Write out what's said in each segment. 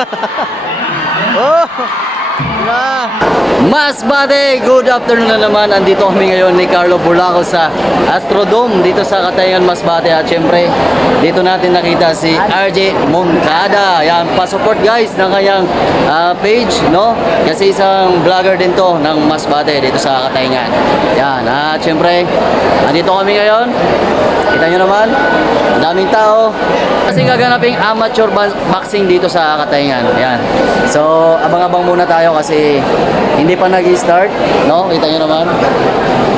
Oh! Na. Masbate, good afternoon na naman. Andito kami ngayon ni Carlo Burlaco sa Astrodome dito sa Katayangan, Masbate. At syempre, dito natin nakita si RJ Moncada. Yan, pa-support guys ng kanyang page, no? Kasi isang vlogger din to ng Masbate dito sa Katayangan. Yan, at syempre, andito kami ngayon. Kita nyo naman, daming tao. Kasi gaganaping amateur boxing dito sa Katayangan. Yan. So, abang-abang muna tayo kasi hindi pa nag-start, no? Kita nyo naman.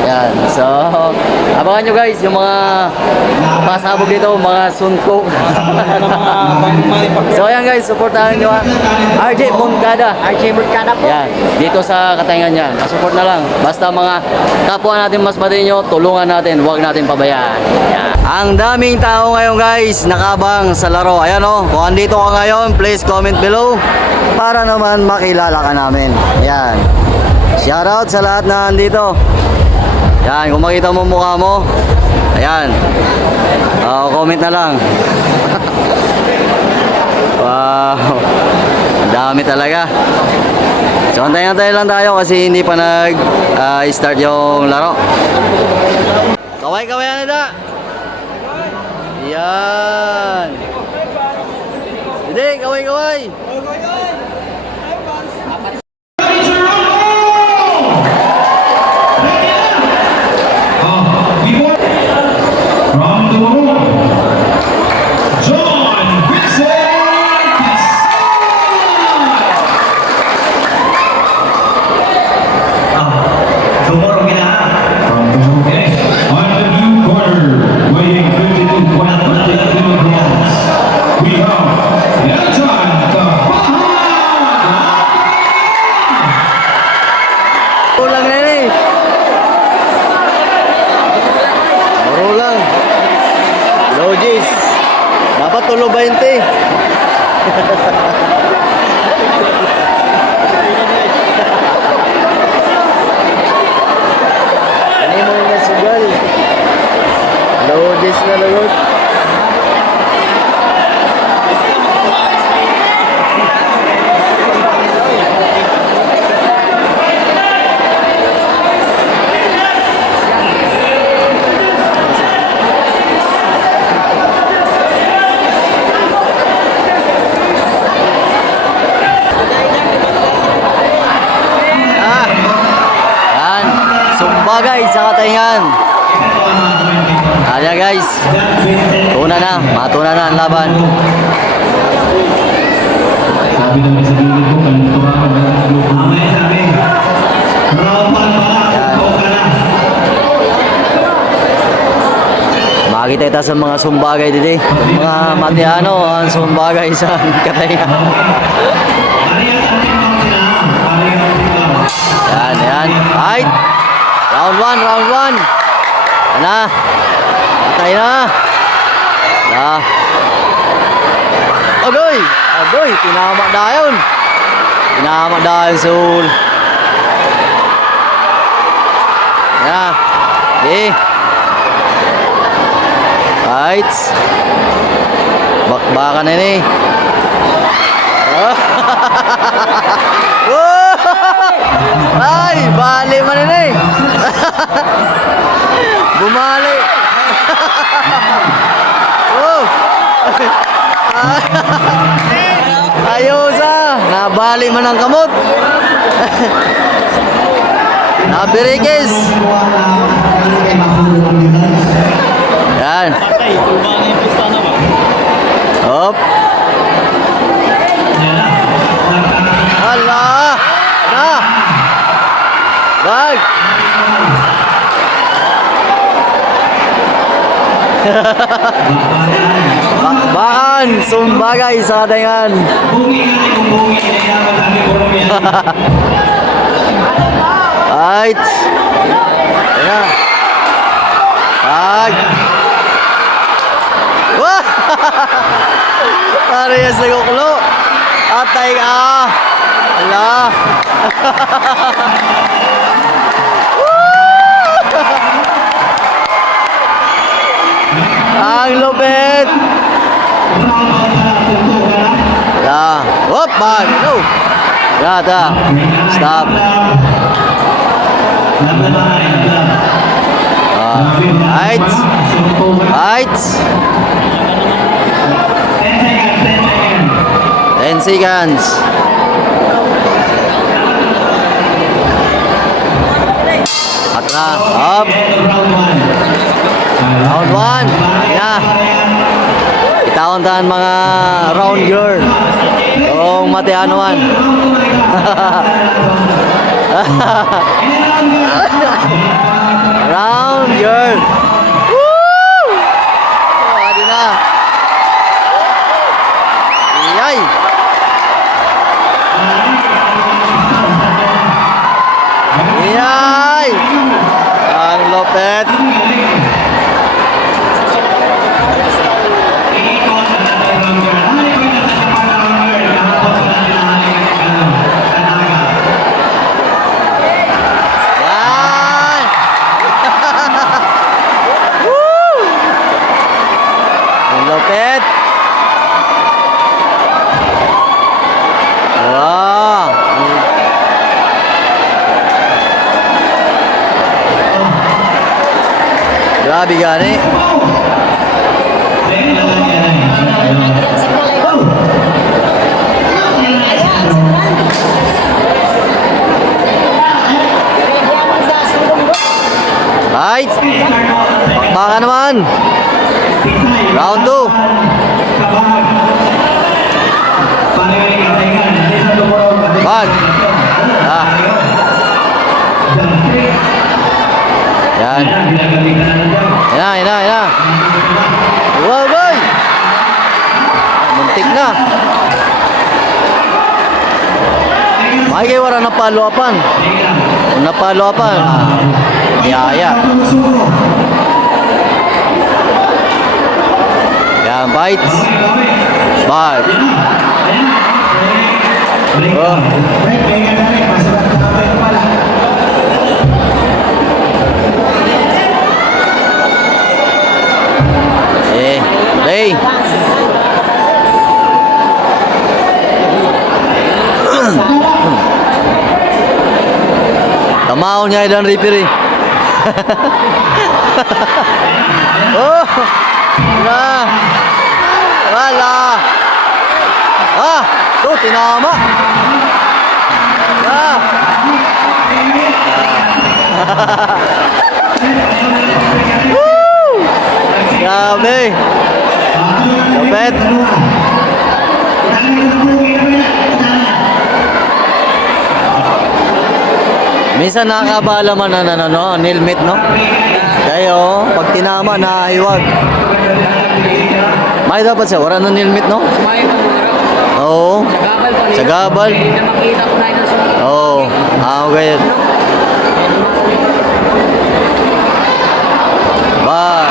Yan. So, abangan nyo guys yung mga pasabog dito, mga suntok. So, ayan guys, supportahan nyo RJ Moncada. RJ Moncada po. Yan. Dito sa Katayangan yan. Support na lang. Basta mga kapwa natin mas nyo, tulungan natin. Huwag natin pabayaan. Yan. Ang daming tao ngayon guys, nakabang sa laro. Ayan o, kung andito ka ngayon, please comment below para naman makilala ka namin. Yan. Shoutout sa lahat na andito. Yan, kung makita mo mukha mo, ayan. Comment na lang. Wow. Ang dami talaga. So, antay-antay lang tayo kasi hindi pa nag-start yung laro. Kaway-kaway yan ita. Yan. Hindi, kaway-kaway. Dapat tulo 20. Ano mo na sugal? Lodges na lagot. Guys, sa Katayangan. Ayan guys. Tuna na, matuna na ang laban. Makikita kita sa mga sumbagay dito. Mga Matiano, ang sumbagay sa Katayangan. Yan, yan. Right. Round 1, round 1. Ano? Patay na. Na. Agoy! Agoy! Tinama dayon. Tinama dayon, Sul. Yan. Okay. Right. Bakbakan na ni. Ay, bali man na eh. Bumali. Oh. Ayosa, nabali man ang kamot. Nabirikis. Yan. Hop. Allah. Nah. Bag. Bakbakan, sumbagay sa Katayangan. Right. Ayan. Bag. Wah! Parehas na kukulo. Atay ka. Allah. Ang lupit. Hop, bag. No. Yata. Stop. Heights. Heights. 10 seconds. At na. Up. Round 1. Yeah. Itaon-tahan mga round girl. Yung matianuan. Round girl. Woo! Adi na. Yay! Yay! Ang lupit. Lupit. Wow. Grabe gani. Right. Baka naman. Round 2. Bag. Ah. Yan. Yan. Wow, boy. Muntik na. May kayo wala napalo-apan. Kung napalo-apan, yaya. Yan, bites. Bag. Oh. Play. Tamaon niya ilang referee. Oh! Wala! Ah! Ito, tinama! Ah! Woo! Grabe! Lupit! Minsan nakakabala man na nilmit, no? Kaya pag tinama na iwag. May dapat siya, wala na nilmit, no? Oo. Sa gabal. Oo. Okay. Ba.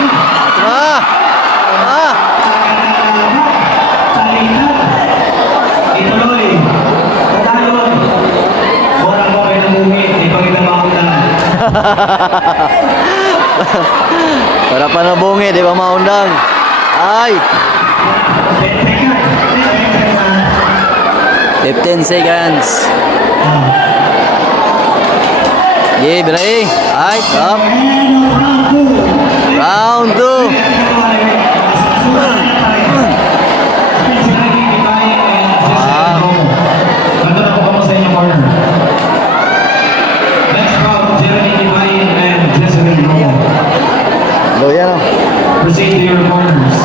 Para pa na bungi, di ba maundang? Ay! 15 seconds. Yeah, bilay. Ay, up. Round 2. Loya, no? Proceed to your corners.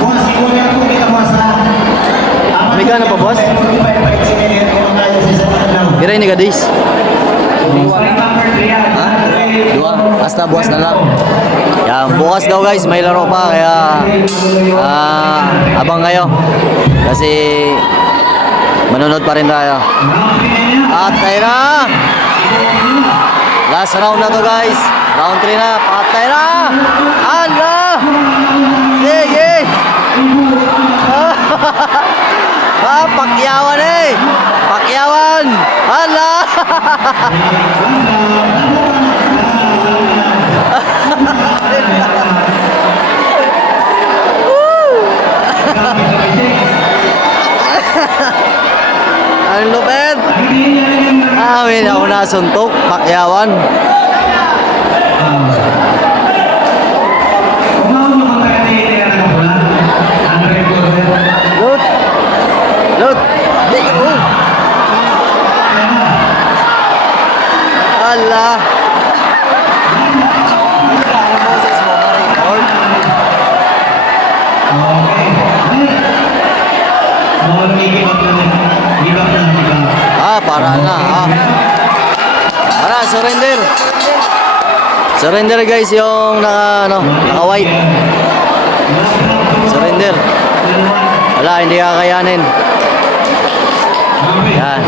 Boss, ikaw na po kita, boss, ha? May gana pa, boss? Kira ini gadis? Ha? Dua? Basta bukas na lang. Yan, bukas daw guys, may laro pa. Kaya abang kayo. Kasi manonood pa rin tayo. At tayo na! Last round na to guys. Round 3 na. Patay na! Ala! Sige! Pakyawan eh! Pakyawan! Ala! Ang lupit! Ah, may ako nasuntok. Pakyawan. Lut! Lut! Oh! Ala! Ano Moses mo, ma-record? Ah, para na. Ah. Para, surrender. Surrender guys yung naka-white. Surrender. Wala, hindi kakayanin. Yan.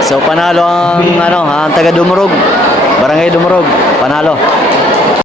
So panalo ang ang taga Dumurog. Barangay Dumurog. Panalo.